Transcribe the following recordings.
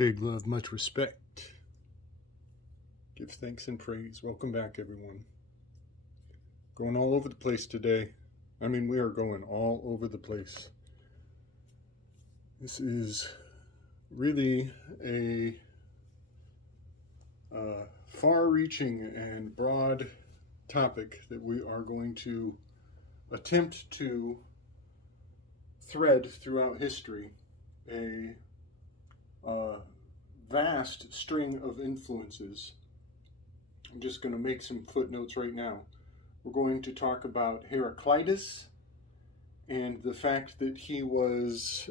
Big love, much respect. Give thanks and praise. Welcome back, everyone. Going all over the place today. I mean, we are going all over the place. This is really a far-reaching and broad topic that we are going to attempt to thread throughout history. A vast string of influences. I'm just going to make some footnotes right now. We're going to talk about Heraclitus and the fact that he was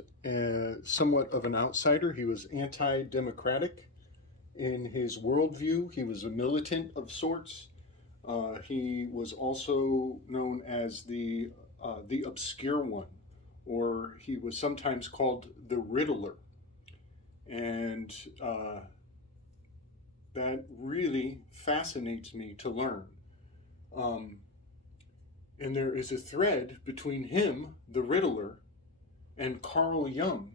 somewhat of an outsider. He was anti-democratic in his worldview. He was a militant of sorts. He was also known as the obscure one, or he was sometimes called the riddler. And that really fascinates me to learn. And there is a thread between him, the riddler, and Carl Jung,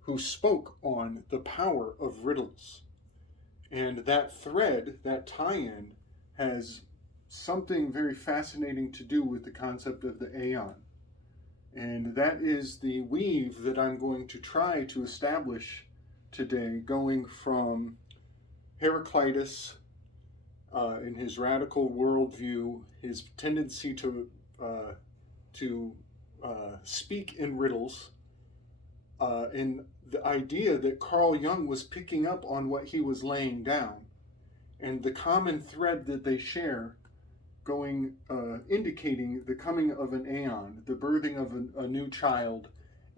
who spoke on the power of riddles. And that thread, that tie-in, has something very fascinating to do with the concept of the Aeon. And that is the weave that I'm going to try to establish today, going from Heraclitus in his radical worldview, his tendency to speak in riddles, and the idea that Carl Jung was picking up on what he was laying down, and the common thread that they share, going indicating the coming of an Aeon, the birthing of a new child,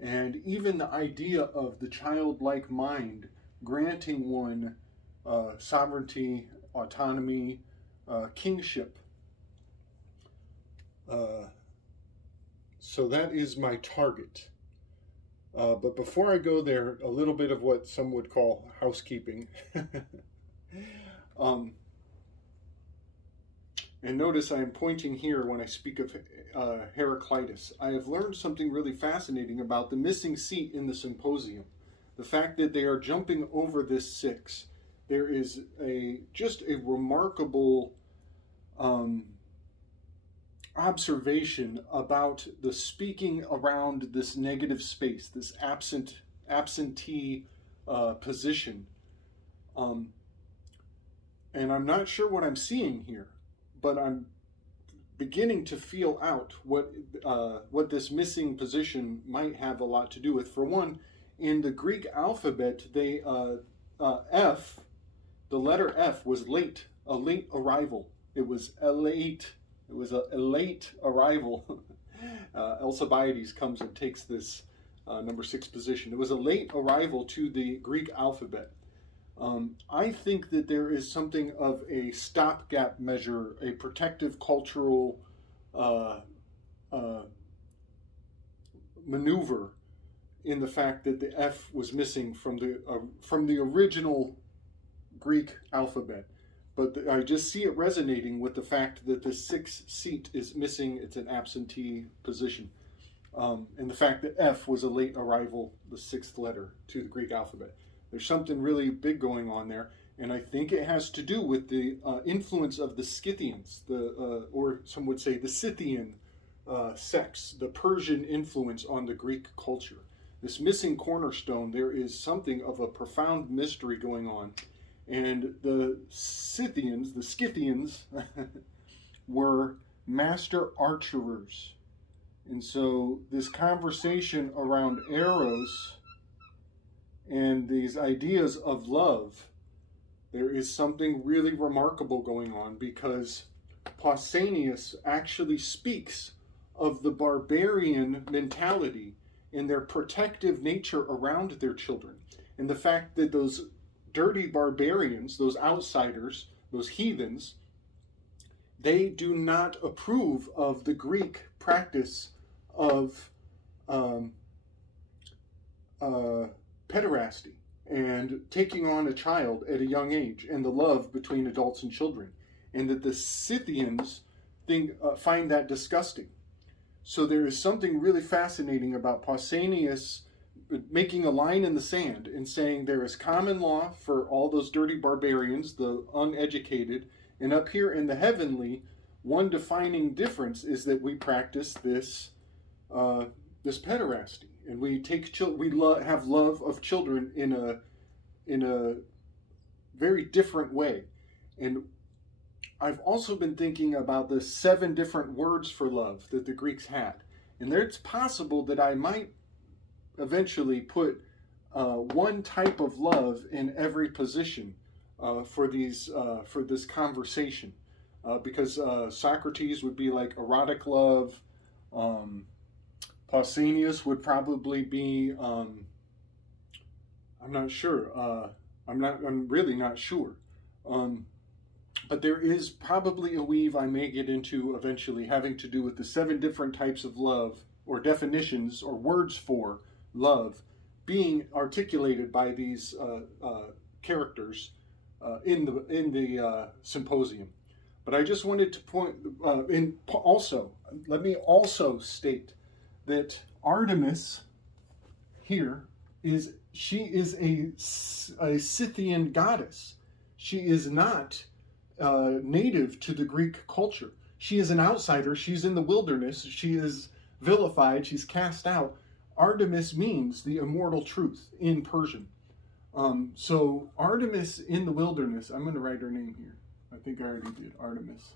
and even the idea of the childlike mind granting one sovereignty, autonomy, kingship. So that is my target. But before I go there, a little bit of what some would call housekeeping. And notice I am pointing here when I speak of Heraclitus. I have learned something really fascinating about the missing seat in the symposium. The fact that they are jumping over this 6. There is just a remarkable observation about the speaking around this negative space, this absentee position. And I'm not sure what I'm seeing here, but I'm beginning to feel out what this missing position might have a lot to do with. For one, in the Greek alphabet, they F, the letter F was late, a late arrival. It was a late arrival. Alcibiades comes and takes this number 6 position. It was a late arrival to the Greek alphabet. I think that there is something of a stopgap measure, a protective cultural maneuver in the fact that the F was missing from the original Greek alphabet. But I just see it resonating with the fact that the 6th seat is missing. It's an absentee position. And the fact that F was a late arrival, the 6th letter to the Greek alphabet. There's something really big going on there, and I think it has to do with the influence of the Scythians, or some would say the Scythian sects, the Persian influence on the Greek culture. This missing cornerstone, there is something of a profound mystery going on, and the Scythians were master archerers, and so this conversation around arrows and these ideas of love, there is something really remarkable going on, because Pausanias actually speaks of the barbarian mentality and their protective nature around their children, and the fact that those dirty barbarians, those outsiders, those heathens, they do not approve of the Greek practice of pederasty and taking on a child at a young age, and the love between adults and children, and that the Scythians find that disgusting. So there is something really fascinating about Pausanias making a line in the sand and saying there is common law for all those dirty barbarians, the uneducated, and up here in the heavenly, one defining difference is that we practice this this pederasty, and we take have love of children in a very different way. And I've also been thinking about the 7 different words for love that the Greeks had, and it's possible that I might eventually put one type of love in every position for this conversation, because Socrates would be like erotic love. Pausanias would probably be I'm not sure. I'm really not sure. But there is probably a weave I may get into eventually having to do with the 7 different types of love, or definitions or words for love, being articulated by these characters in the symposium. But I just wanted to point let me also state that Artemis here is a Scythian goddess. She is not native to the Greek culture. She is an outsider. She's in the wilderness. She is vilified. She's cast out. Artemis means the immortal truth in Persian. So Artemis in the wilderness, I'm going to write her name here. I think I already did. Artemis.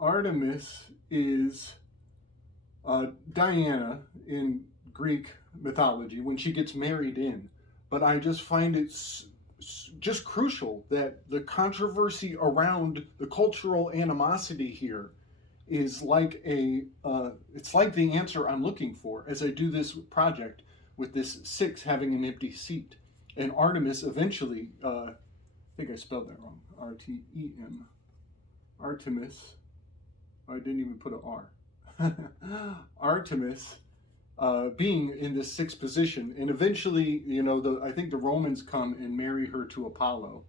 Artemis is Diana in Greek mythology when she gets married in. But I just find it just crucial that the controversy around the cultural animosity here is like it's like the answer I'm looking for as I do this project with this 6 having an empty seat. And Artemis eventually, I think I spelled that wrong, R-T-E-M, Artemis, I didn't even put an R. Artemis being in this 6th position, and eventually, I think the Romans come and marry her to Apollo.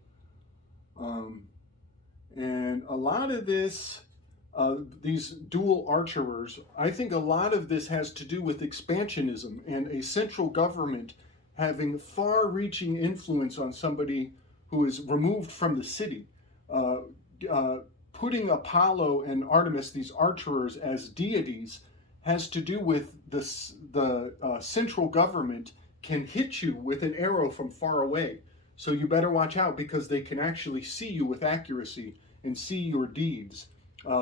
And a lot of this, these dual archerers, I think a lot of this has to do with expansionism and a central government having far-reaching influence on somebody who is removed from the city. Putting Apollo and Artemis, these archerers, as deities has to do with the central government can hit you with an arrow from far away. So you better watch out, because they can actually see you with accuracy and see your deeds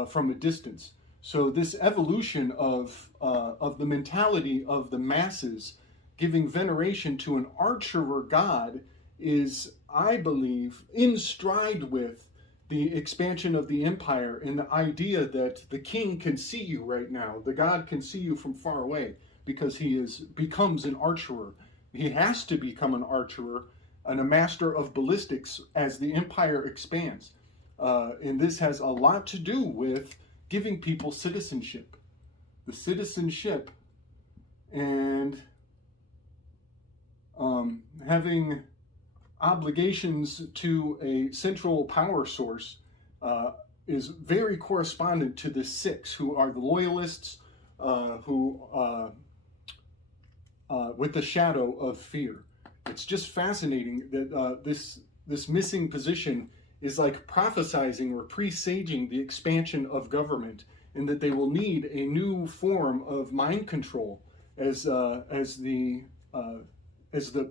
from a distance. So this evolution of the mentality of the masses giving veneration to an archerer god is, I believe, in stride with the expansion of the empire and the idea that the king can see you right now. The god can see you from far away because he becomes an archerer. He has to become an archerer and a master of ballistics as the empire expands. And this has a lot to do with giving people citizenship. The citizenship and having obligations to a central power source is very correspondent to the 6, who are the loyalists, who with the shadow of fear. It's just fascinating that this missing position is like prophesizing or presaging the expansion of government, and that they will need a new form of mind control as the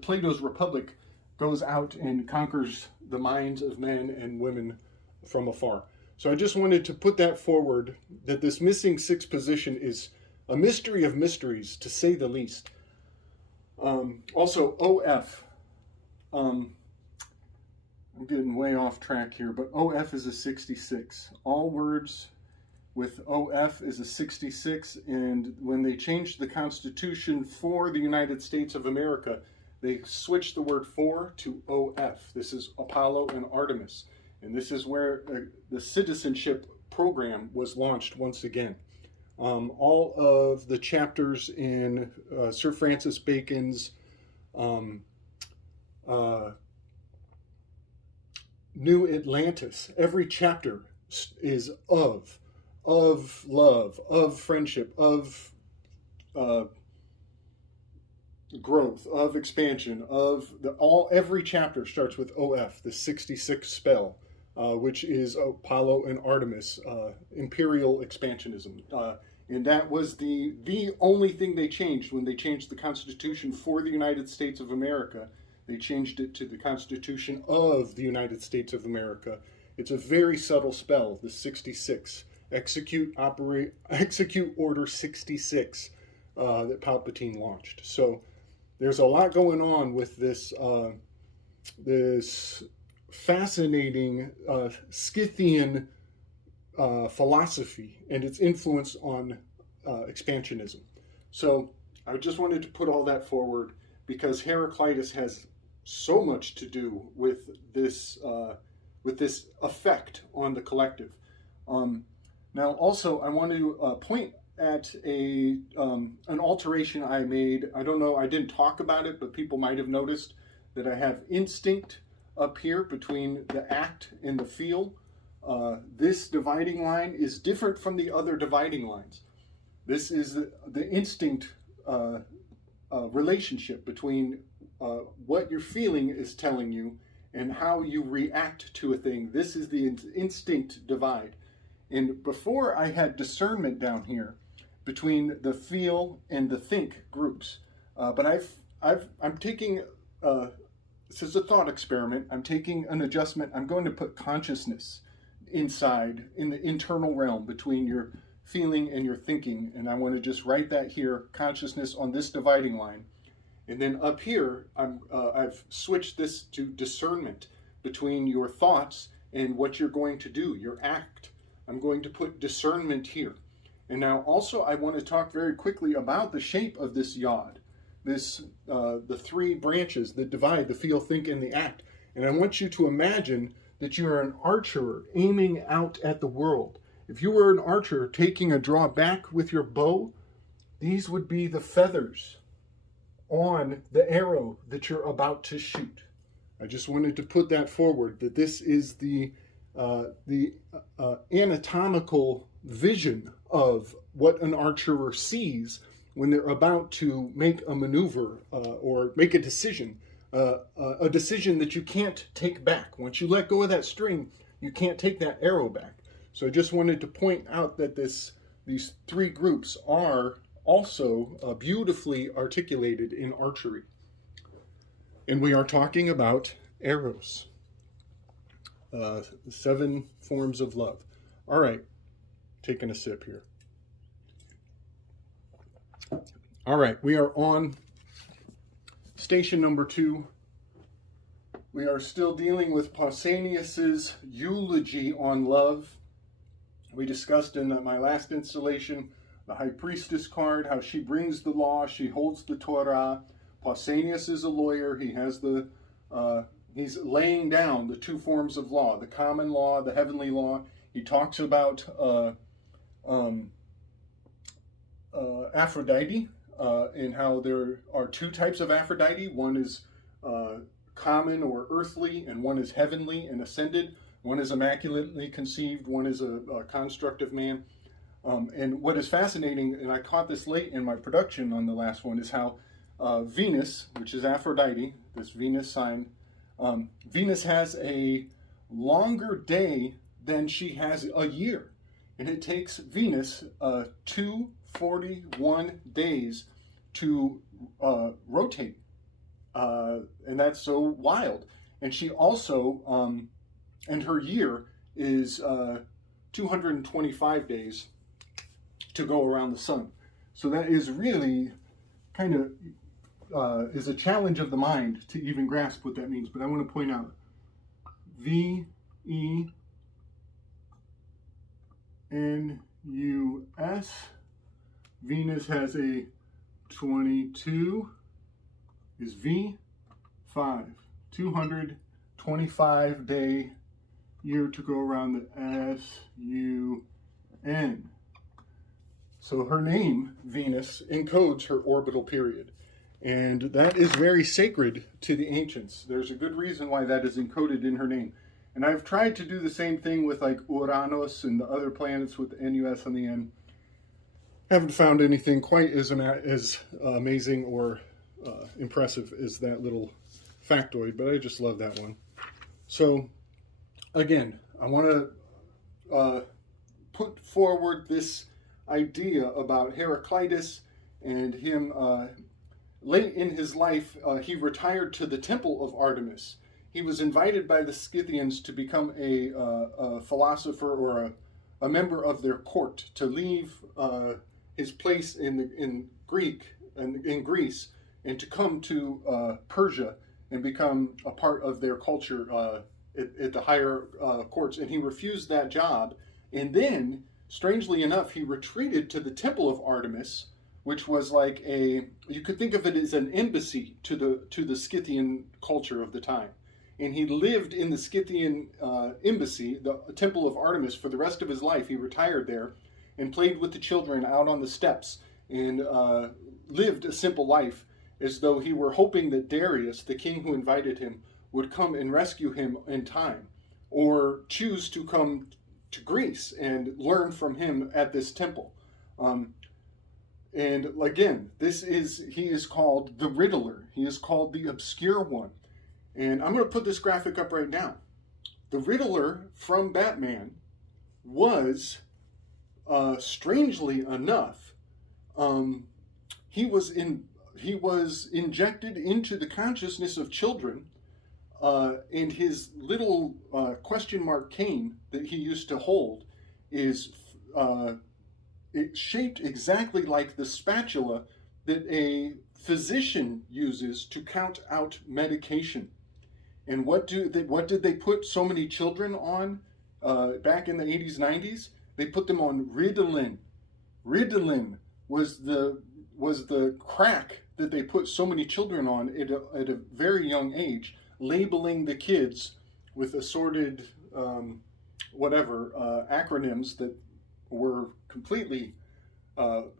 Plato's Republic goes out and conquers the minds of men and women from afar. So I just wanted to put that forward, that this missing 6th position is a mystery of mysteries, to say the least. Also, OF. I'm getting way off track here, but OF is a 66. All words with OF is a 66, and when they changed the Constitution for the United States of America, they switched the word for to OF. This is Apollo and Artemis. And this is where the citizenship program was launched once again. All of the chapters in Sir Francis Bacon's New Atlantis, every chapter is of love, of friendship, of growth, of expansion, of every chapter starts with OF, the 66 spell, which is Apollo and Artemis, imperial expansionism. And that was the only thing they changed when they changed the Constitution for the United States of America. They changed it to the Constitution of the United States of America. It's a very subtle spell, the 66. Execute Order 66 that Palpatine launched. So there's a lot going on with this this fascinating Scythian philosophy and its influence on expansionism. So I just wanted to put all that forward because Heraclitus has so much to do with this effect on the collective. Now, also, I want to point at an alteration I made. I don't know, I didn't talk about it, but people might have noticed that I have instinct up here between the act and the feel. This dividing line is different from the other dividing lines. This is the instinct relationship between what your feeling is telling you and how you react to a thing. This is the instinct divide. And before I had discernment down here between the feel and the think groups. But I'm taking, this is a thought experiment, I'm taking an adjustment. I'm going to put consciousness inside in the internal realm between your feeling and your thinking. And I want to just write that here, consciousness on this dividing line. And then up here, I've switched this to discernment between your thoughts and what you're going to do, your act. I'm going to put discernment here. And now also I want to talk very quickly about the shape of this yod, the three branches that divide the feel, think, and the act. And I want you to imagine that you're an archer aiming out at the world. If you were an archer taking a draw back with your bow, these would be the feathers on the arrow that you're about to shoot. I just wanted to put that forward, that this is the anatomical vision of what an archer sees when they're about to make a maneuver or make a decision that you can't take back. Once you let go of that string, you can't take that arrow back. So I just wanted to point out that these three groups are also beautifully articulated in archery. And we are talking about arrows. 7 forms of love. All right, taking a sip here. All right, we are on station number 2. We are still dealing with Pausanias' eulogy on love. We discussed in my last installation the High Priestess card, how she brings the law, she holds the Torah. Pausanias is a lawyer. He has he's laying down the 2 forms of law, the common law, the heavenly law. He talks about Aphrodite and how there are 2 types of Aphrodite. One is common or earthly, and one is heavenly and ascended. One is immaculately conceived, one is a construct of man. And what is fascinating, and I caught this late in my production on the last one, is how Venus, which is Aphrodite, this Venus sign, Venus has a longer day than she has a year. And it takes Venus 241 days to rotate. And that's so wild. And she also, and her year is 225 days to go around the sun. So that is really kind of is a challenge of the mind to even grasp what that means. But I want to point out VENUS, Venus has a 22, is V5, 225 day year to go around the SUN. So her name, Venus, encodes her orbital period. And that is very sacred to the ancients. There's a good reason why that is encoded in her name. And I've tried to do the same thing with like Uranus and the other planets with the NUS on the end. Haven't found anything quite as amazing or impressive as that little factoid, but I just love that one. So, again, I want to put forward this idea about Heraclitus and him. Late in his life, he retired to the temple of Artemis. He was invited by the Scythians to become a philosopher or a member of their court, to leave his place in Greece and to come to Persia and become a part of their culture at the higher courts. And he refused that job. And then, strangely enough, he retreated to the temple of Artemis, which was like you could think of it as an embassy to the Scythian culture of the time. And he lived in the Scythian embassy, the temple of Artemis, for the rest of his life. He retired there and played with the children out on the steps and lived a simple life, as though he were hoping that Darius, the king who invited him, would come and rescue him in time, or choose to come to Greece and learn from him at this temple. And again, he is called the Riddler. He is called the Obscure One. And I'm going to put this graphic up right now. The Riddler from Batman was, strangely enough, he was injected into the consciousness of children, and his little question mark cane that he used to hold is shaped exactly like the spatula that a physician uses to count out medication. And what did they put so many children on back in the 80s, 90s? They put them on Ritalin. Ritalin was the crack that they put so many children on at a very young age, labeling the kids with assorted acronyms that were completely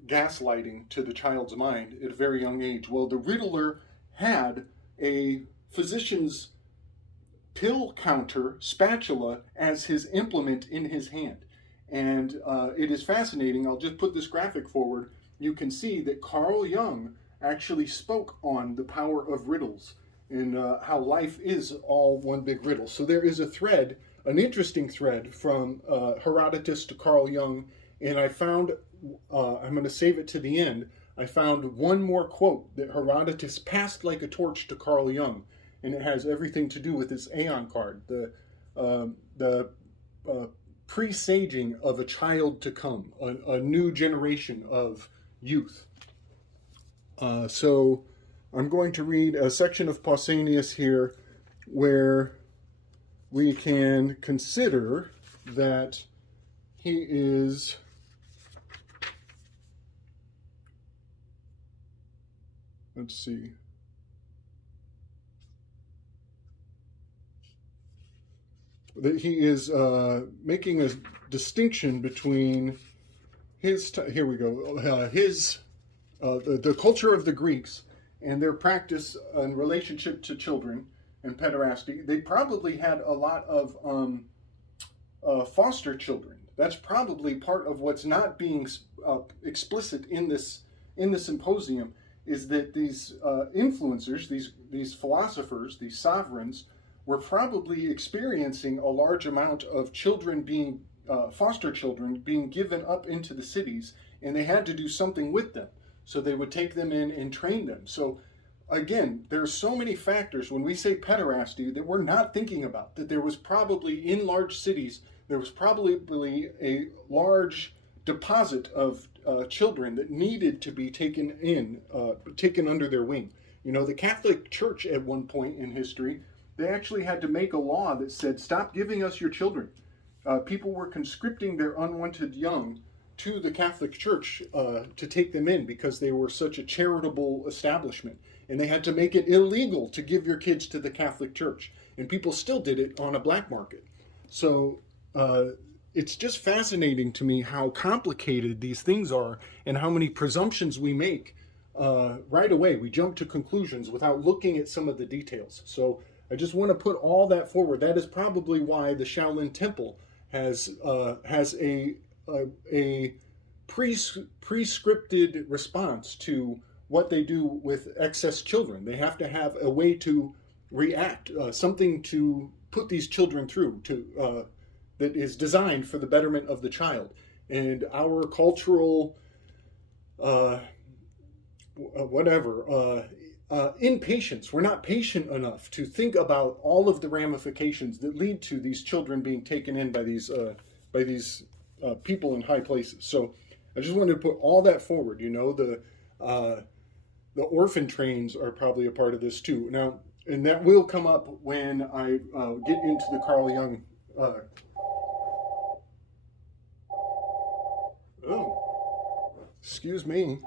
gaslighting to the child's mind at a very young age. Well, the Riddler had a physician's pill counter spatula as his implement in his hand. And it is fascinating. I'll just put this graphic forward. You can see that Carl Jung actually spoke on the power of riddles and how life is all one big riddle. So there is a thread, an interesting thread from Herodotus to Carl Jung, and I found, I'm going to save it to the end, I found one more quote that Herodotus passed like a torch to Carl Jung, and it has everything to do with this Aeon card, the presaging of a child to come, a new generation of youth. So I'm going to read a section of Pausanias here where we can consider that he is that he is making a distinction between the culture of the Greeks and their practice in relationship to children and pederasty. They probably had a lot of foster children. That's probably part of what's not being explicit in the symposium, is that these influencers, these philosophers, these sovereigns, were probably experiencing a large amount of children being, foster children being given up into the cities, and they had to do something with them. So they would take them in and train them. So again, there's so many factors when we say pederasty that we're not thinking about, that there was probably in large cities, there was probably a large deposit of children that needed to be taken under their wing. You know, the Catholic Church at one point in history, they actually had to make a law that said, stop giving us your children. People were conscripting their unwanted young to the Catholic Church to take them in because they were such a charitable establishment. And they had to make it illegal to give your kids to the Catholic Church. And people still did it on a black market. So it's just fascinating to me how complicated these things are and how many presumptions we make right away. We jump to conclusions without looking at some of the details. So I just want to put all that forward. That is probably why the Shaolin Temple has a prescripted response to what they do with excess children. They have to have a way to react, something to put these children through, that is designed for the betterment of the child. And our cultural impatience, we're not patient enough to think about all of the ramifications that lead to these children being taken in by these people in high places. So I just wanted to put all that forward. The orphan trains are probably a part of this too. Now, and that will come up when I get into the Carl Jung. Excuse me.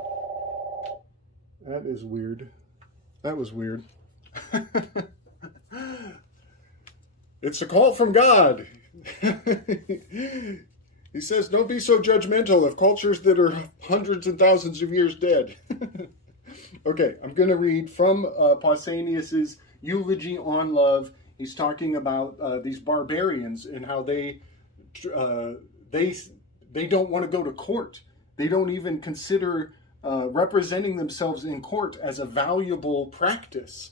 That is weird. That was weird. It's a call from God. He says, don't be so judgmental of cultures that are hundreds and thousands of years dead. Okay, I'm going to read from Pausanias' eulogy on love. He's talking about these barbarians and how they don't want to go to court. They don't even consider representing themselves in court as a valuable practice.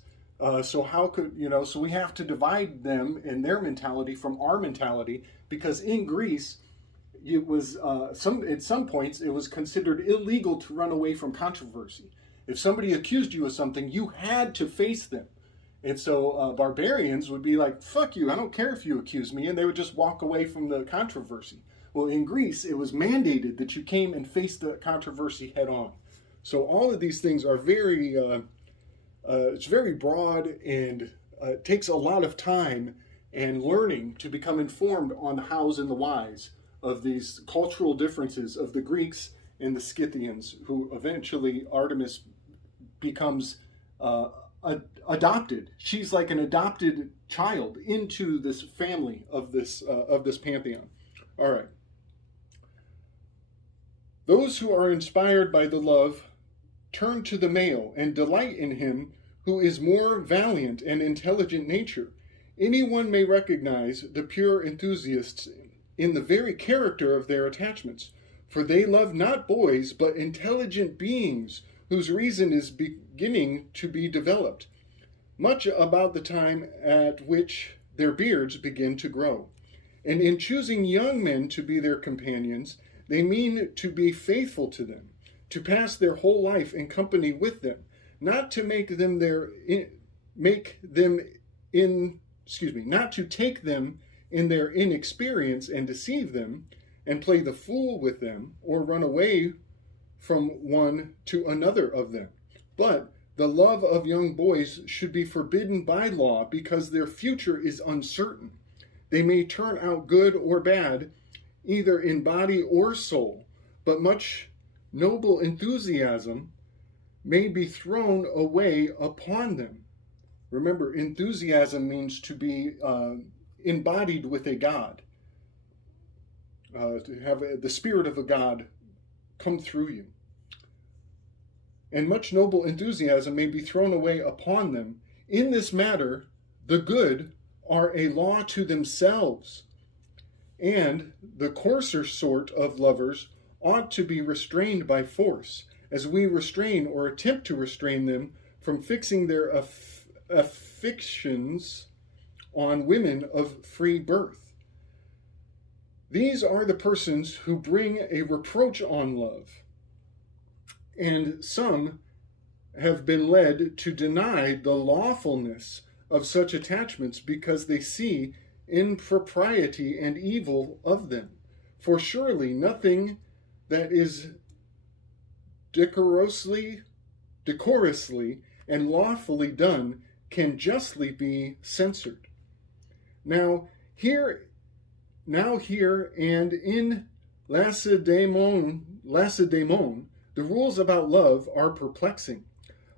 So how could, so we have to divide them and their mentality from our mentality, because in Greece, it was at some points it was considered illegal to run away from controversy. If somebody accused you of something, you had to face them. And so barbarians would be like, fuck you, I don't care if you accuse me, and they would just walk away from the controversy. Well, in Greece, it was mandated that you came and faced the controversy head on. So all of these things are very, it's very broad, and it takes a lot of time and learning to become informed on the hows and the whys of these cultural differences of the Greeks and the Scythians, who eventually Artemis becomes adopted. She's like an adopted child into this family of this pantheon. All right. Those who are inspired by the love turn to the male and delight in him who is more valiant and intelligent nature. Anyone may recognize the pure enthusiasts in the very character of their attachments, for they love not boys, but intelligent beings whose reason is beginning to be developed, much about the time at which their beards begin to grow. And in choosing young men to be their companions, they mean to be faithful to them, to pass their whole life in company with them, not to not to take them in their inexperience and deceive them and play the fool with them or run away from one to another of them. But the love of young boys should be forbidden by law because their future is uncertain. They may turn out good or bad, either in body or soul, but much noble enthusiasm may be thrown away upon them. Remember, enthusiasm means to be embodied with a god, to have the spirit of a god come through you. And much noble enthusiasm may be thrown away upon them. In this matter, the good are a law to themselves, and the coarser sort of lovers ought to be restrained by force, as we restrain or attempt to restrain them from fixing their affections on women of free birth. These are the persons who bring a reproach on love, and some have been led to deny the lawfulness of such attachments because they see impropriety and evil of them. For surely nothing that is decorously and lawfully done can justly be censored. Now here and in Lacedaemon, the rules about love are perplexing,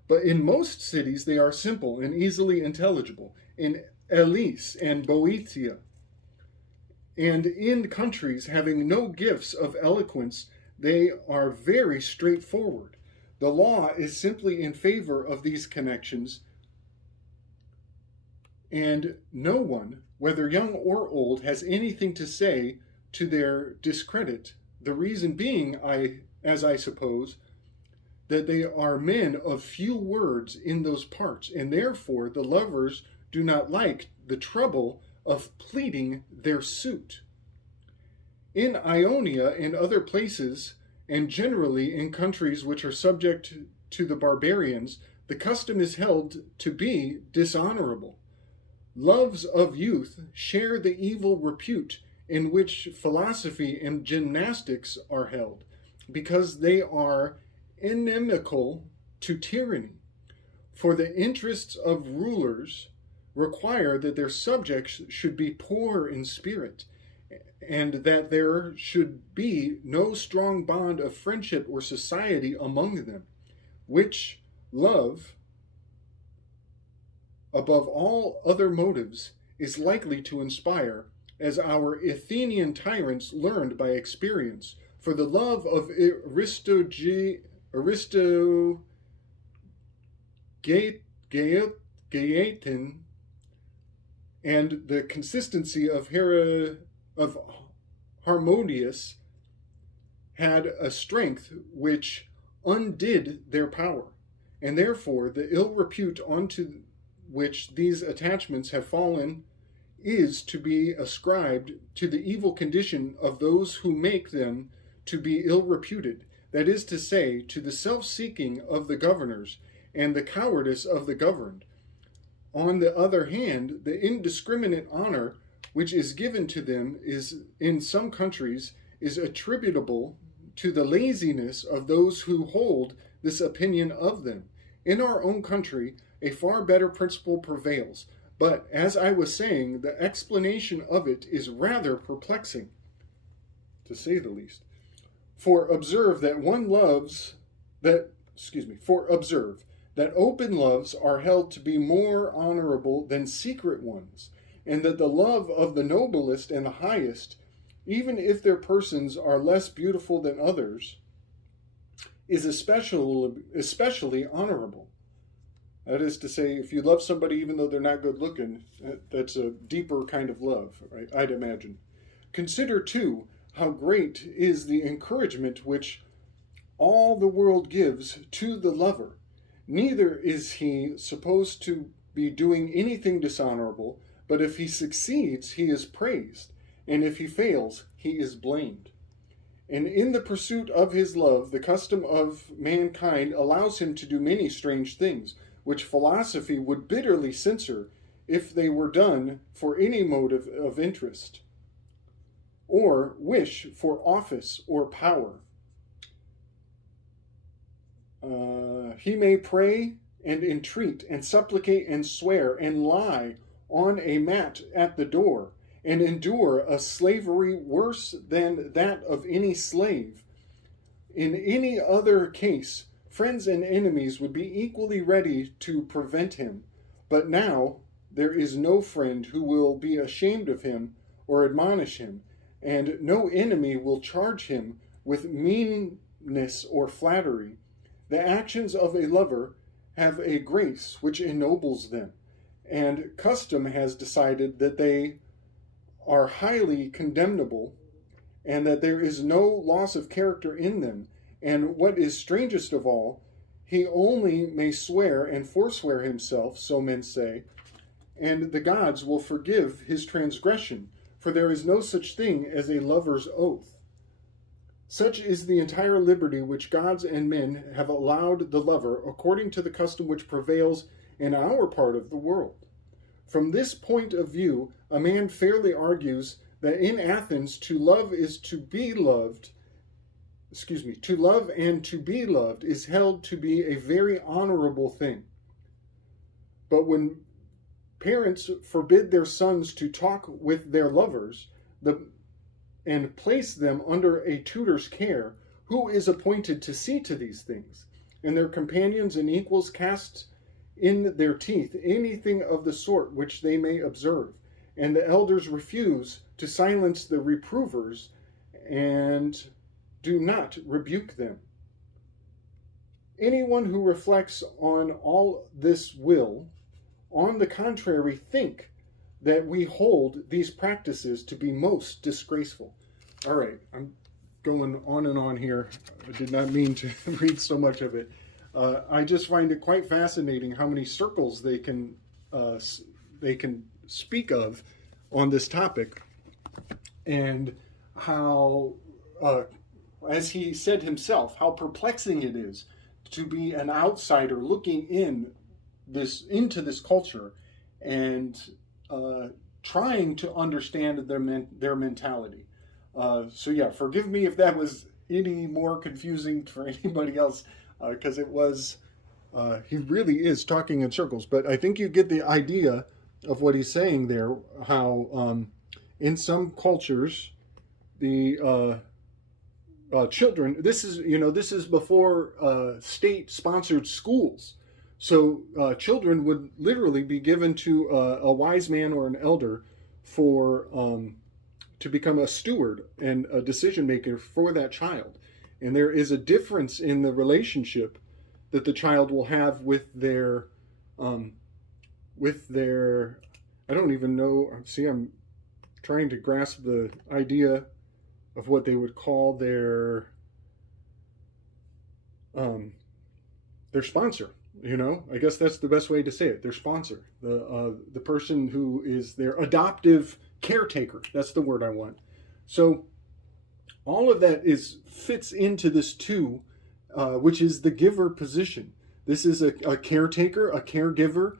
but in most cities they are simple and easily intelligible. In Elis and Boeotia, and in countries having no gifts of eloquence, they are very straightforward. The law is simply in favor of these connections, and no one, whether young or old, has anything to say to their discredit. The reason being, as I suppose, that they are men of few words in those parts, and therefore the lovers do not like the trouble of pleading their suit. In Ionia and other places, and generally in countries which are subject to the barbarians, the custom is held to be dishonorable. Loves of youth share the evil repute in which philosophy and gymnastics are held, because they are inimical to tyranny. For the interests of rulers require that their subjects should be poor in spirit, and that there should be no strong bond of friendship or society among them, which love, above all other motives, is likely to inspire, as our Athenian tyrants learned by experience. For the love of Aristogaeton and the consistency of Harmodius had a strength which undid their power, and therefore the ill repute onto which these attachments have fallen is to be ascribed to the evil condition of those who make them to be ill reputed, that is to say, to the self-seeking of the governors and the cowardice of the governed. On the other hand, the indiscriminate honor which is given to them is, in some countries, is attributable to the laziness of those who hold this opinion of them. In our own country, a far better principle prevails, but, as I was saying, the explanation of it is rather perplexing, to say the least. For observe that open loves are held to be more honorable than secret ones, and that the love of the noblest and the highest, even if their persons are less beautiful than others, is especially honorable. That is to say, if you love somebody even though they're not good looking, that's a deeper kind of love, right? I'd imagine. Consider, too, how great is the encouragement which all the world gives to the lover. Neither is he supposed to be doing anything dishonorable, but if he succeeds, he is praised, and if he fails, he is blamed. And in the pursuit of his love, the custom of mankind allows him to do many strange things, which philosophy would bitterly censor if they were done for any motive of interest, or wish for office or power. He may pray and entreat and supplicate and swear and lie on a mat at the door, and endure a slavery worse than that of any slave. In any other case, friends and enemies would be equally ready to prevent him, but now there is no friend who will be ashamed of him or admonish him, and no enemy will charge him with meanness or flattery. The actions of a lover have a grace which ennobles them, and custom has decided that they are highly condemnable, and that there is no loss of character in them. And what is strangest of all, he only may swear and forswear himself, so men say, and the gods will forgive his transgression, for there is no such thing as a lover's oath. Such is the entire liberty which gods and men have allowed the lover, according to the custom which prevails in our part of the world. From this point of view, a man fairly argues that in Athens to love is to be loved, to love and to be loved is held to be a very honorable thing. But when parents forbid their sons to talk with their lovers and place them under a tutor's care, who is appointed to see to these things, and their companions and equals cast in their teeth anything of the sort which they may observe, and the elders refuse to silence the reprovers and do not rebuke them. Anyone who reflects on all this will, on the contrary, think that we hold these practices to be most disgraceful. All right, I'm going on and on here. I did not mean to read so much of it. I just find it quite fascinating how many circles they can speak of on this topic, and how, as he said himself, how perplexing it is to be an outsider looking into this culture and trying to understand their mentality. So yeah, forgive me if that was any more confusing for anybody else, because it was. He really is talking in circles, but I think you get the idea of what he's saying there. How in some cultures the children. This is before state-sponsored schools. So children would literally be given to a wise man or an elder for to become a steward and a decision maker for that child. And there is a difference in the relationship that the child will have with their I don't even know. See, I'm trying to grasp the idea of what they would call their sponsor. I guess that's the best way to say it. Their sponsor, the person who is their adoptive caretaker. That's the word I want. So all of that fits into this too, which is the giver position. This is a caretaker, a caregiver.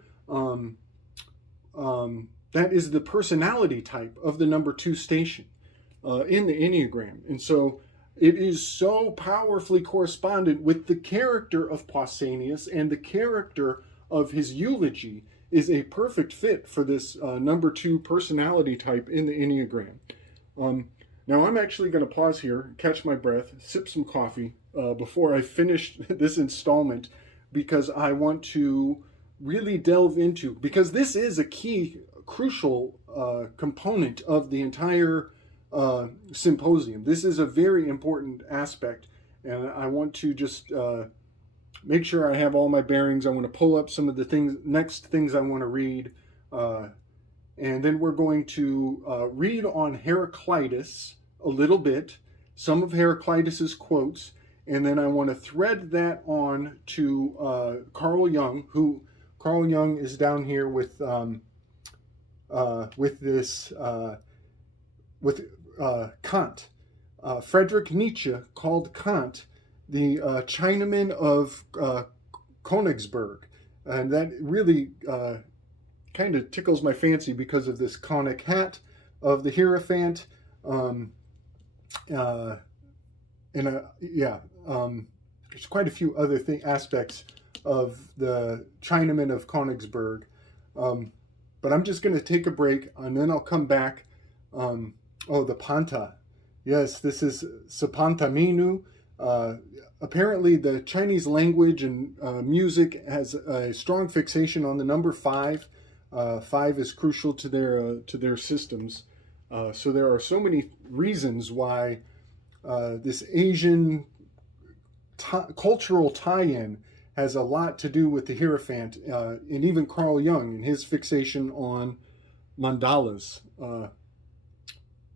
That is the personality type of the number 2 station in the Enneagram. And so it is so powerfully correspondent with the character of Pausanias, and the character of his eulogy is a perfect fit for this number 2 personality type in the Enneagram. Now I'm actually going to pause here, catch my breath, sip some coffee before I finish this installment, because I want to really delve into, because this is a key, crucial component of the entire symposium. This is a very important aspect, and I want to just make sure I have all my bearings. I want to pull up some of the next things I want to read, and then we're going to read on Heraclitus a little bit, some of Heraclitus's quotes, and then I want to thread that on to Carl Jung, who Carl Jung is down here with Kant. Friedrich Nietzsche called Kant the Chinaman of Königsberg, and that really kind of tickles my fancy because of this conic hat of the Hierophant. There's quite a few other aspects of the Chinaman of Königsberg, but I'm just going to take a break, and then I'll come back. The Panta. Yes, this is Sapantaminu. Apparently the Chinese language and music has a strong fixation on the number 5. 5 is crucial to their systems. So there are so many reasons why this Asian cultural tie-in has a lot to do with the Hierophant, and even Carl Jung and his fixation on mandalas.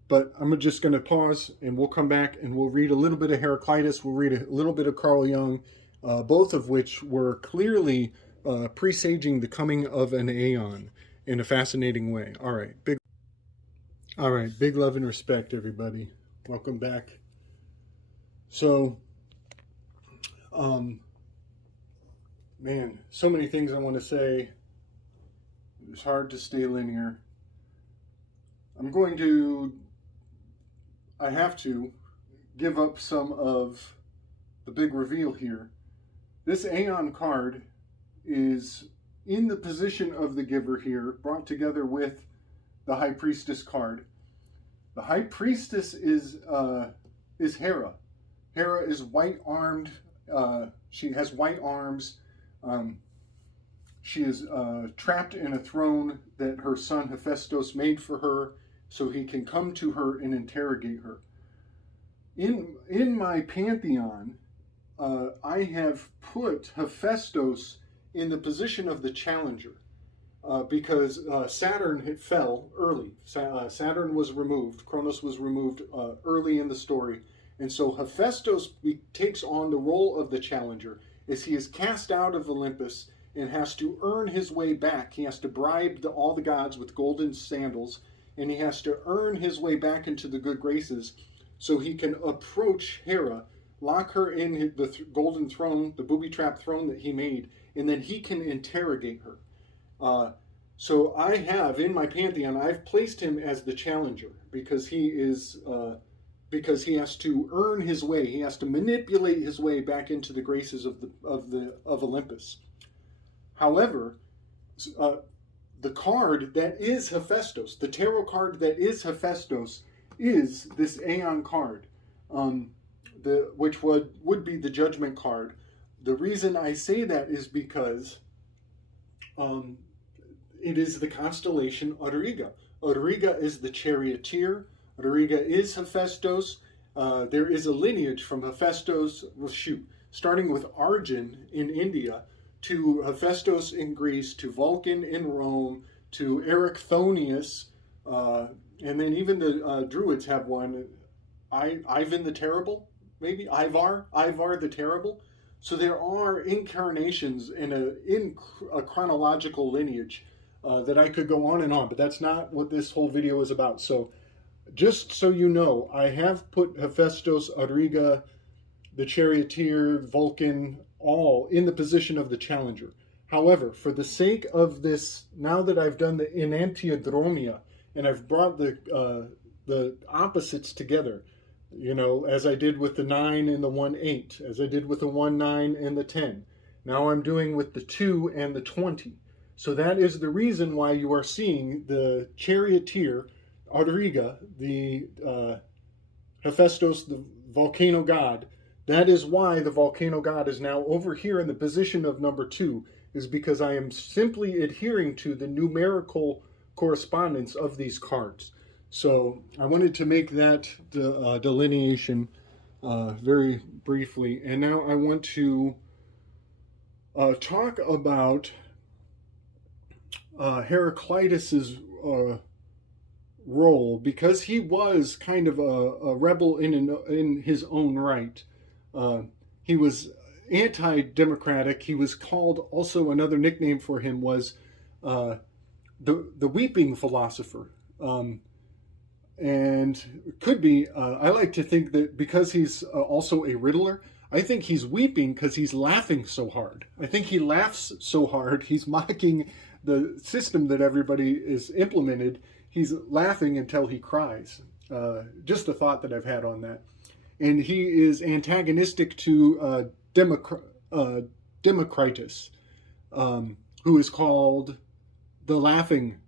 But I'm just going to pause, and we'll come back and we'll read a little bit of Heraclitus. We'll read a little bit of Carl Jung, both of which were clearly presaging the coming of an Aeon in a fascinating way. All right, big love and respect, everybody. Welcome back. So, man, so many things I want to say. It's hard to stay linear. I have to give up some of the big reveal here. This Aeon card is in the position of the giver here, brought together with the High Priestess card. The High Priestess is Hera. Hera is white-armed. She has white arms. She is trapped in a throne that her son Hephaestus made for her, so he can come to her and interrogate her. In my pantheon, I have put Hephaestus in the position of the challenger, because Saturn fell early. Saturn was removed. Cronus was removed early in the story, And so Hephaestus takes on the role of the challenger as he is cast out of Olympus and has to earn his way back. He has to bribe all the gods with golden sandals, and he has to earn his way back into the good graces so he can approach Hera, lock her in the golden throne, the booby-trap throne that he made, and then he can interrogate her. So I have, in my pantheon, I've placed him as the challenger because he is... because he has to earn his way, he has to manipulate his way back into the graces of Olympus. However, the card that is Hephaestus, the tarot card that is Hephaestus, is this Aeon card, which would be the Judgment card. The reason I say that is because it is the constellation Auriga. Auriga is the charioteer. Auriga is Hephaestus. There is a lineage from Hephaestus, starting with Arjun in India, to Hephaestus in Greece, to Vulcan in Rome, to Erechthonius, and then even the Druids have one, Ivan the Terrible, maybe? Ivar the Terrible. So there are incarnations in a chronological lineage that I could go on and on, but that's not what this whole video is about. So just so you know, I have put Hephaestus, Auriga, the charioteer, Vulcan, all in the position of the challenger. However, for the sake of this, now that I've done the enantiodromia and I've brought the opposites together, you know, as I did with the 9 and the 1-8, as I did with the 1-9 and the 10. Now I'm doing with the 2 and the 20. So that is the reason why you are seeing the charioteer, Auriga, the Hephaestus, the volcano god. That is why the volcano god is now over here in the position of number 2, is because I am simply adhering to the numerical correspondence of these cards. So I wanted to make that delineation very briefly. And now I want to talk about Heraclitus's role, because he was kind of a rebel in his own right. He was anti-democratic. He was called, also another nickname for him was the weeping philosopher. And could be, I like to think that because he's also a riddler, I think he's weeping because he's laughing so hard. I think he laughs so hard, he's mocking the system that everybody is implemented. He's laughing until he cries. Just a thought that I've had on that. And he is antagonistic to Democritus, who is called the laughing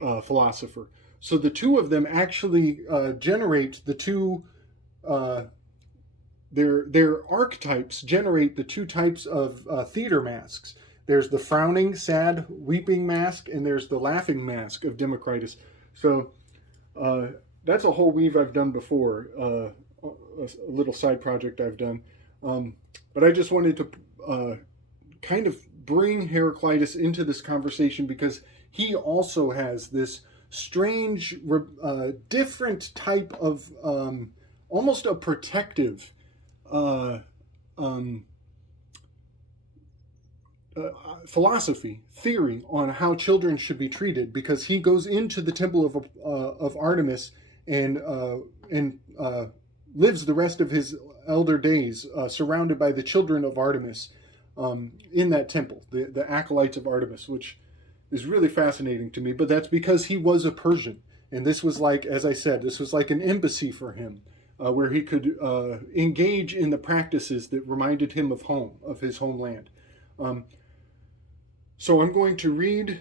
philosopher. So the two of them actually generate the two, their archetypes generate the two types of theater masks. There's the frowning, sad, weeping mask, and there's the laughing mask of Democritus. So that's a whole weave I've done before, a little side project I've done. But I just wanted to kind of bring Heraclitus into this conversation because he also has this strange, different type of almost a protective philosophy, theory on how children should be treated, because he goes into the temple of Artemis and lives the rest of his elder days surrounded by the children of Artemis in that temple, the acolytes of Artemis, which is really fascinating to me. But that's because he was a Persian, and this was like, as I said, this was like an embassy for him, where he could engage in the practices that reminded him of home, of his homeland. So I'm going to read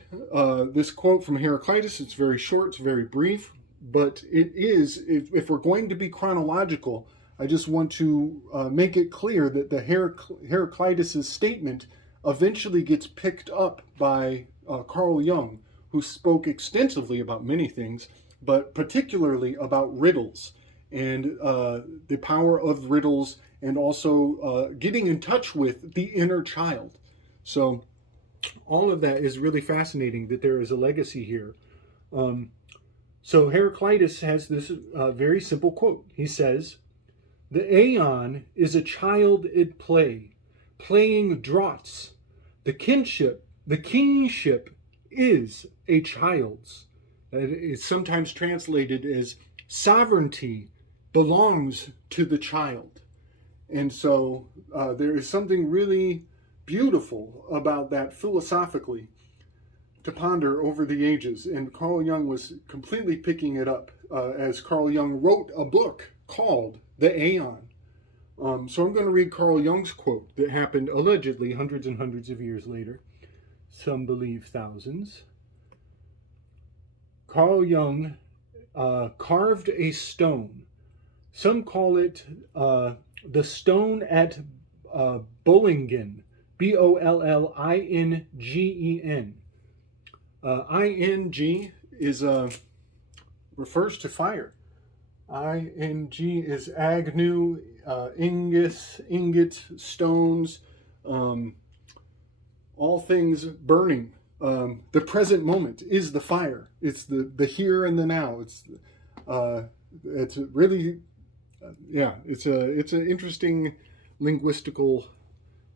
this quote from Heraclitus. It's very short, it's very brief, but it is, if we're going to be chronological, I just want to make it clear that the Heraclitus' statement eventually gets picked up by Carl Jung, who spoke extensively about many things, but particularly about riddles and the power of riddles, and also getting in touch with the inner child. So all of that is really fascinating, that there is a legacy here. So Heraclitus has this very simple quote. He says, The Aeon is a child at play, playing draughts. The kingship is a child's. It's sometimes translated as sovereignty belongs to the child. And so there is something really beautiful about that philosophically to ponder over the ages. And Carl Jung was completely picking it up as Carl Jung wrote a book called The Aeon. So I'm going to read Carl Jung's quote that happened allegedly hundreds and hundreds of years later. Some believe thousands. Carl Jung carved a stone. Some call it the stone at Bollingen, Bollingen. Ing is refers to fire. Ing is agnew, ingot, stones, all things burning. The present moment is the fire. It's the here and the now. It's really it's an interesting linguistical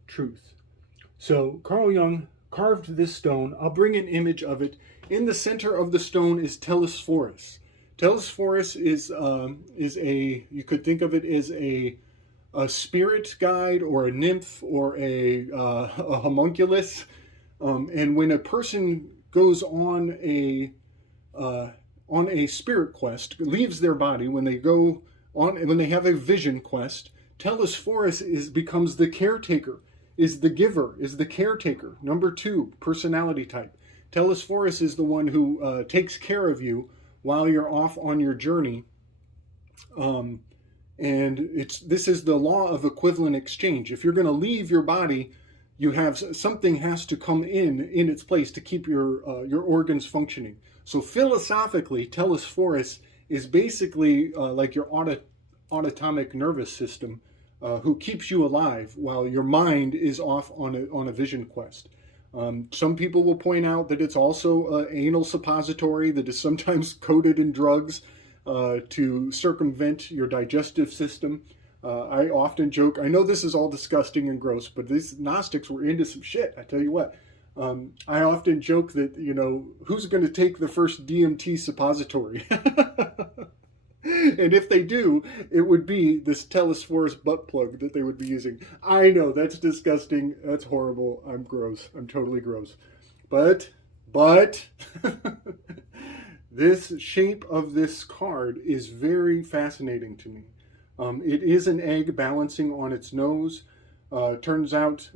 truth. So Carl Jung carved this stone. I'll bring an image of it. In the center of the stone is Telesphorus. Telesphorus is a, you could think of it as a spirit guide or a nymph or a homunculus. And when a person goes on a spirit quest, leaves their body, when they have a vision quest, Telesphorus becomes the caretaker, is the giver, is the caretaker. Number 2, personality type. Telesphorus is the one who takes care of you while you're off on your journey. And this is the law of equivalent exchange. If you're going to leave your body, you have something has to come in its place to keep your organs functioning. So philosophically, Telesphorus is basically like your autonomic nervous system, who keeps you alive while your mind is off on a vision quest. Some people will point out that it's also an anal suppository that is sometimes coated in drugs to circumvent your digestive system. I often joke, I know this is all disgusting and gross, but these Gnostics were into some shit, I tell you what. I often joke that, who's going to take the first DMT suppository? And if they do, it would be this Telesphorus butt plug that they would be using. I know, that's disgusting, that's horrible, I'm gross, I'm totally gross. But, this shape of this card is very fascinating to me. It is an egg balancing on its nose. Turns out,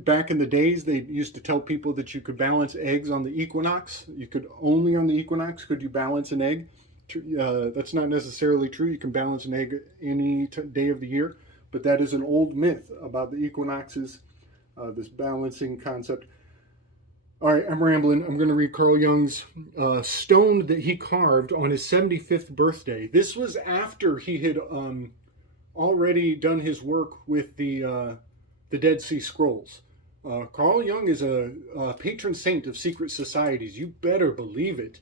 back in the days, they used to tell people that you could balance eggs on the equinox. You could only on the equinox could you balance an egg. That's not necessarily true. You can balance an egg any day of the year, but that is an old myth about the equinoxes, this balancing concept. All right, I'm rambling. I'm going to read Carl Jung's stone that he carved on his 75th birthday. This was after he had already done his work with the Dead Sea Scrolls. Carl Jung is a patron saint of secret societies. You better believe it.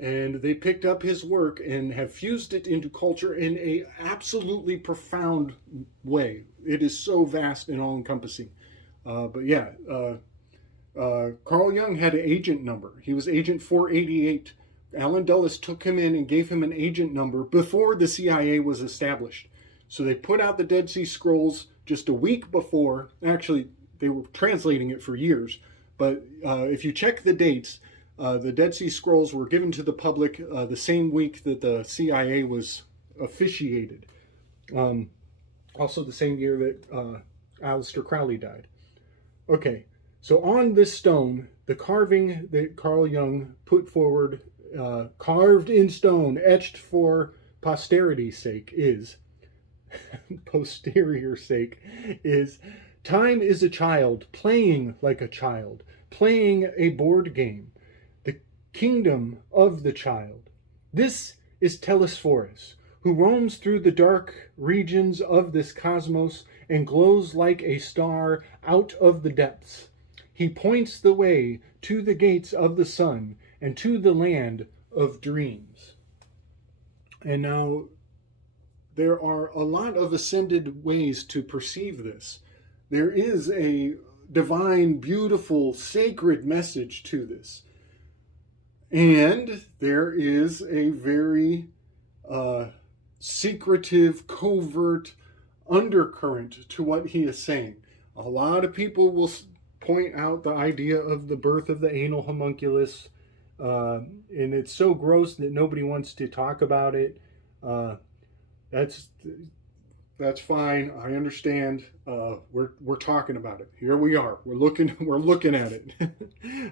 And they picked up his work and have fused it into culture in a absolutely profound way. It is so vast and all-encompassing. But yeah, Carl Jung had an agent number. He was agent 488. Alan Dulles took him in and gave him an agent number before the CIA was established. So they put out the Dead Sea Scrolls just a week before. Actually, they were translating it for years. But if you check the dates, the Dead Sea Scrolls were given to the public the same week that the CIA was officiated. Also the same year that Aleister Crowley died. Okay, so on this stone, the carving that Carl Jung put forward, carved in stone, etched for posterity's sake, is, posterior's sake, is, time is a child, playing like a child, playing a board game. Kingdom of the child. This is Telesphorus, who roams through the dark regions of this cosmos and glows like a star out of the depths. He points the way to the gates of the sun and to the land of dreams. And now, there are a lot of ascended ways to perceive this. There is a divine, beautiful, sacred message to this. And there is a very secretive, covert undercurrent to what he is saying. A lot of people will point out the idea of the birth of the anal homunculus, and it's so gross that nobody wants to talk about it. That's fine. I understand. We're talking about it. Here we are. We're looking at it.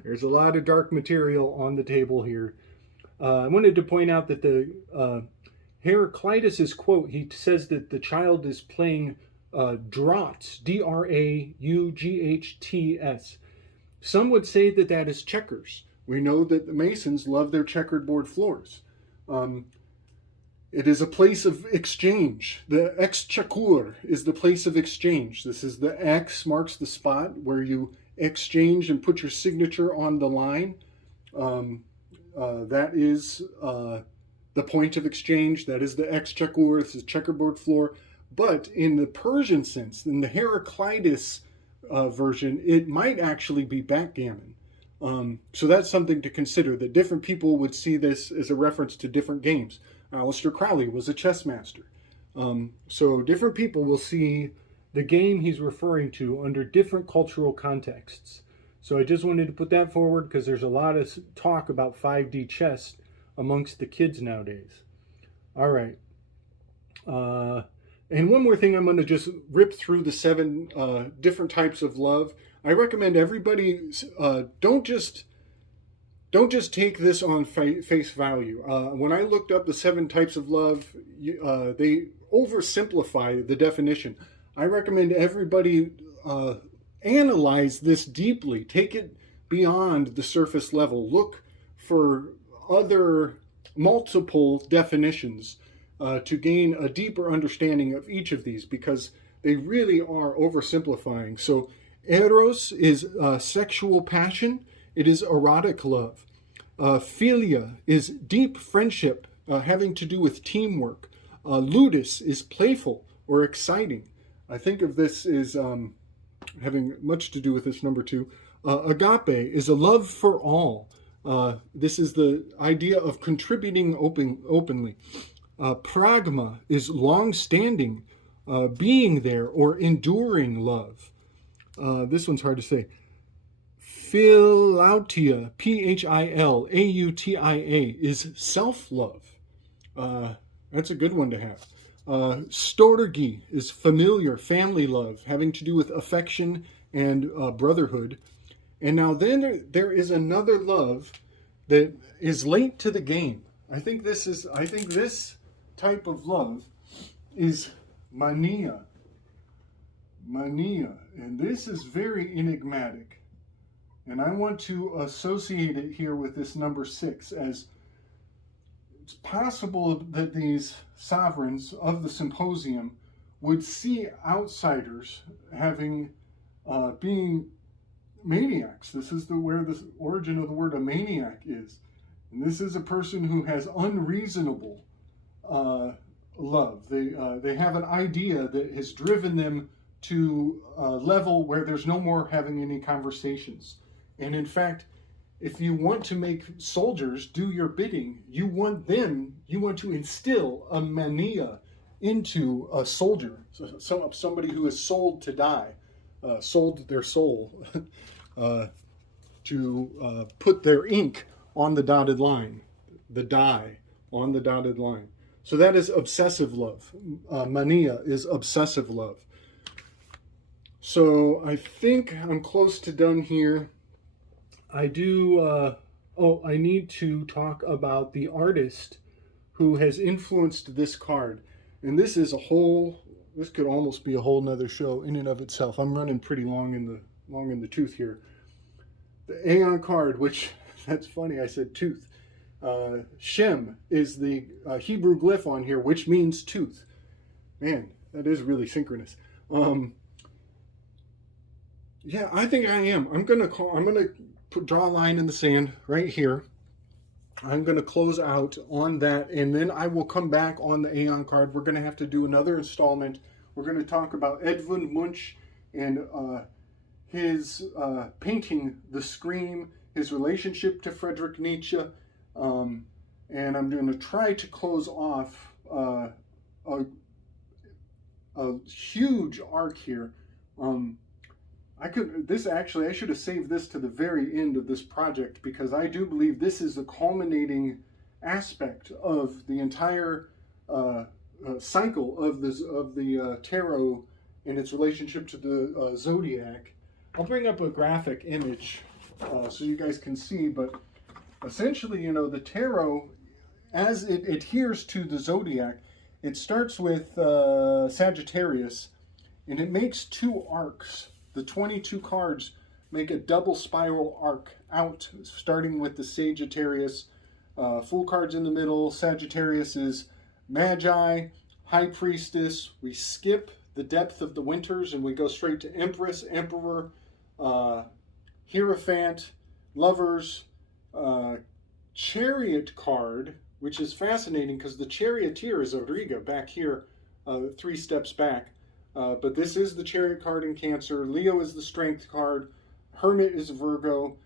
There's a lot of dark material on the table here. I wanted to point out that the Heraclitus' quote, he says that the child is playing draughts, D-R-A-U-G-H-T-S. Some would say that that is checkers. We know that the Masons love their checkered board floors. It is a place of exchange. The exchequer is the place of exchange. This is the X marks the spot where you exchange and put your signature on the line. That is the point of exchange. That is the exchequer. This is checkerboard floor. But in the Persian sense, in the Heraclitus version, it might actually be backgammon. So that's something to consider, that different people would see this as a reference to different games. Aleister Crowley was a chess master. So different people will see the game he's referring to under different cultural contexts. So I just wanted to put that forward because there's a lot of talk about 5D chess amongst the kids nowadays. All right. And one more thing, I'm going to just rip through the 7 different types of love. I recommend everybody don't just take this on face value. When I looked up the 7 types of love, they oversimplify the definition. I recommend everybody analyze this deeply. Take it beyond the surface level. Look for other multiple definitions to gain a deeper understanding of each of these, because they really are oversimplifying. So eros is sexual passion. It is erotic love. Philia is deep friendship having to do with teamwork. Ludus is playful or exciting. I think of this as having much to do with this number 2. Agape is a love for all. This is the idea of contributing openly. Pragma is long-standing, being there or enduring love. This one's hard to say. Philautia, P-H-I-L-A-U-T-I-A, is self-love. That's a good one to have. Storgi is familiar, family love, having to do with affection and brotherhood. And now then there is another love that is late to the game. I think this type of love is mania. Mania. And this is very enigmatic. And I want to associate it here with this number 6, as it's possible that these sovereigns of the symposium would see outsiders having being maniacs. This is where the origin of the word a maniac is. And this is a person who has unreasonable love. They have an idea that has driven them to a level where there's no more having any conversations. And in fact, if you want to make soldiers do your bidding, you want to instill a mania into a soldier, somebody who is sold to die, sold their soul to put their ink on the dotted line, the die on the dotted line. So that is obsessive love. Mania is obsessive love. So I think I'm close to done here. I need to talk about the artist who has influenced this card. And this could almost be a whole nother show in and of itself. I'm running pretty long in the tooth here. The Aeon card, which, that's funny, I said tooth. Shem is the Hebrew glyph on here, which means tooth. Man, that is really synchronous. Yeah, I think I am. I'm gonna draw a line in the sand right here. I'm going to close out on that, and then I will come back on the Aeon card. We're going to have to do another installment. We're going to talk about Edmund Munch and his painting The Scream, his relationship to Friedrich Nietzsche, and I'm going to try to close off a huge arc here. I should have saved this to the very end of this project, because I do believe this is the culminating aspect of the entire cycle of the tarot and its relationship to the zodiac. I'll bring up a graphic image so you guys can see, but essentially, you know, the tarot, as it adheres to the zodiac, it starts with Sagittarius, and it makes two arcs. The 22 cards make a double spiral arc out, starting with the Sagittarius. Fool cards in the middle. Sagittarius is Magi, High Priestess. We skip the depth of the winters and we go straight to Empress, Emperor, Hierophant, Lovers, Chariot card, which is fascinating because the Charioteer is Auriga back here, 3 steps back. But this is the Chariot card in Cancer. Leo is the Strength card. Hermit is Virgo.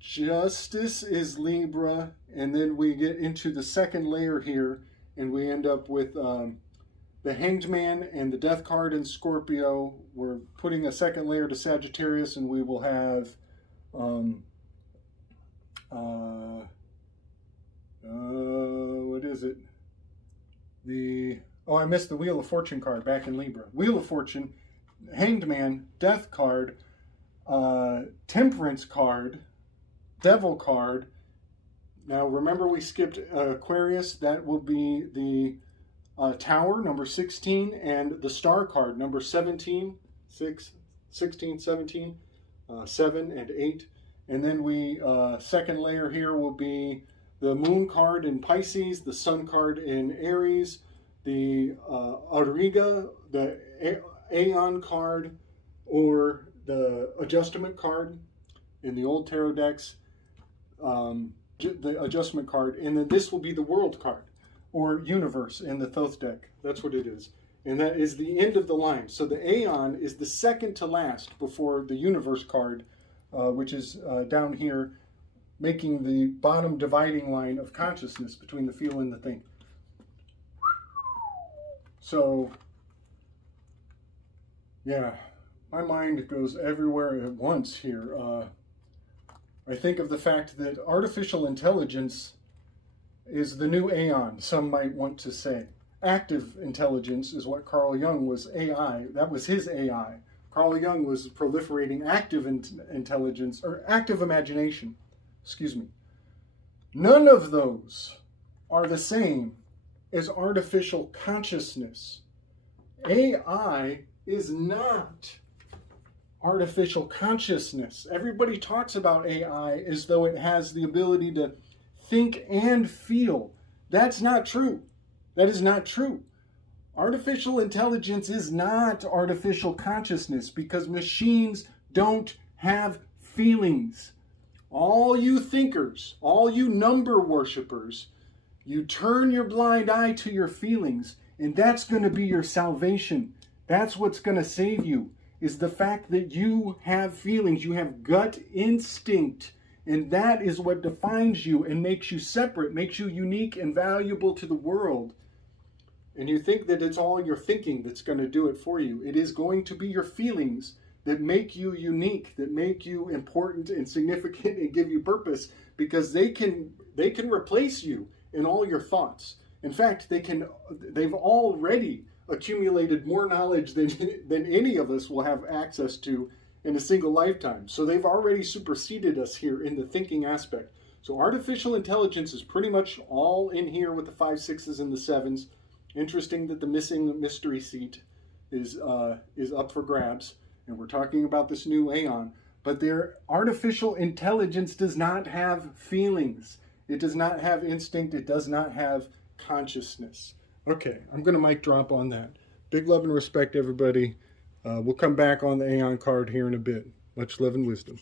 Justice is Libra. And then we get into the second layer here, and we end up with the Hanged Man and the Death card in Scorpio. We're putting a second layer to Sagittarius, and we will have what is it? I missed the Wheel of Fortune card back in Libra. Wheel of Fortune, Hanged Man, Death card, Temperance card, Devil card. Now remember we skipped Aquarius. That will be the Tower, number 16, and the Star card, number 17, 16, 17, 7, and 8. And then we, second layer here will be the Moon card in Pisces, the Sun card in Aries, the Auriga, the Aeon card, or the Adjustment card in the old tarot decks, the Adjustment card, and then this will be the World card, or Universe in the Thoth deck. That's what it is. And that is the end of the line. So the Aeon is the second to last before the Universe card, which is down here, making the bottom dividing line of consciousness between the feel and the think. So, yeah, my mind goes everywhere at once here. I think of the fact that artificial intelligence is the new Aeon, some might want to say. Active intelligence is what Carl Jung was AI. That was his AI. Carl Jung was proliferating active intelligence, or active imagination, excuse me. None of those are the same as artificial consciousness. AI is not artificial consciousness. Everybody talks about AI as though it has the ability to think and feel. That's not true. That is not true. Artificial intelligence is not artificial consciousness, because machines don't have feelings. All you thinkers, all you number worshipers, you turn your blind eye to your feelings, and that's going to be your salvation. That's what's going to save you, is the fact that you have feelings. You have gut instinct, and that is what defines you and makes you separate, makes you unique and valuable to the world. And you think that it's all your thinking that's going to do it for you. It is going to be your feelings that make you unique, that make you important and significant and give you purpose, because they can replace you in all your thoughts. In fact, they've already accumulated more knowledge than any of us will have access to in a single lifetime. So they've already superseded us here in the thinking aspect. So artificial intelligence is pretty much all in here with the 5, 6s, and the 7s. Interesting that the missing mystery seat is up for grabs, and we're talking about this new Aeon. But their artificial intelligence does not have feelings. It does not have instinct. It does not have consciousness. Okay, I'm going to mic drop on that. Big love and respect, everybody. We'll come back on the Aeon card here in a bit. Much love and wisdom.